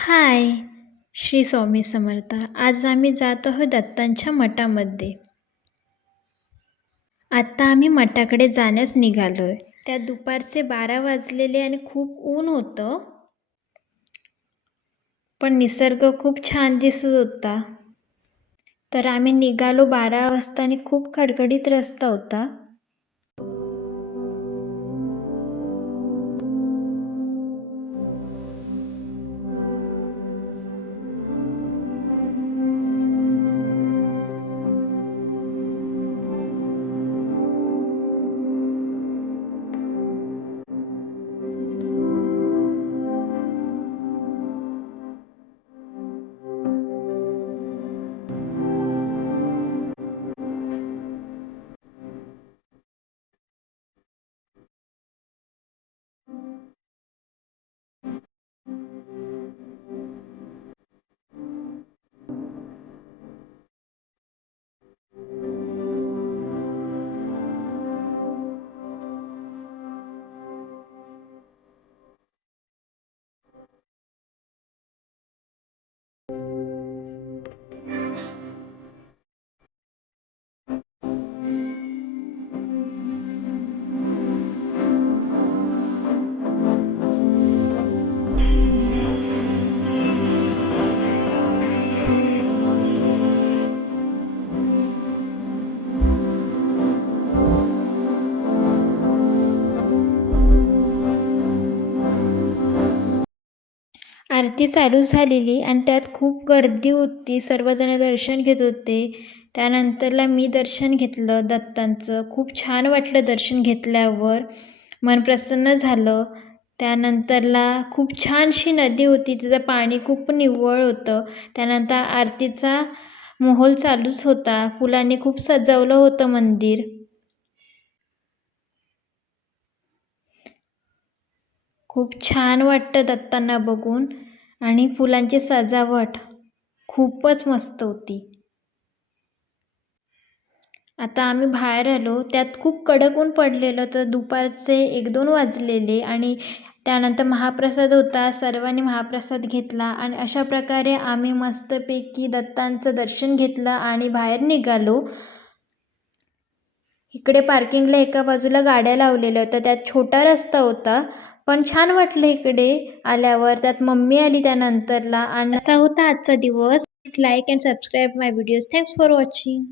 हाय, श्री स्वामी समर्थ. आज आम्ही जात आहोत दत्तांच्या मठामध्ये. आता आम्ही मठाकडे जाण्यास निघालोय. त्यात दुपारचे 12 वाजलेले आणि खूप ऊन होतं, पण निसर्ग खूप छान दिसत होता. तर आम्ही निघालो 12 वाजता आणि खूप खडखडीत रस्ता होता. आरती चालू झालेली आणि त्यात खूप गर्दी होती. सर्वजण दर्शन घेत होते. त्यानंतरला मी दर्शन घेतलं दत्तांचं. खूप छान वाटलं दर्शन घेतल्यावर. मन प्रसन्न झालं. त्यानंतरला खूप छानशी नदी होती. तिचं पाणी खूप निव्वळ होतं. त्यानंतर आरतीचा माहोल चालूच होता. फुलांनी खूप सजवलं होतं मंदिर. खूप छान वाटतं दत्तांना बघून आणि फुलांची सजावट खूपच मस्त होती. आता आम्ही बाहेर आलो. त्यात खूप कडक ऊन पडलेलं, तर दुपारचे 1-2 वाजलेले आणि त्यानंतर महाप्रसाद होता. सर्वांनी महाप्रसाद घेतला आणि अशा प्रकारे आम्ही मस्तपैकी दत्तांचं दर्शन घेतलं आणि बाहेर निघालो. इकडे पार्किंगला एका बाजूला गाड्या लावलेल्या होत्या. त्यात छोटा रस्ता होता, पण छान वाटलं इकडे आल्यावर. त्यात मम्मी आली त्यानंतरला आणि असा होता आजचा दिवस. Like and subscribe my videos. Thanks for watching.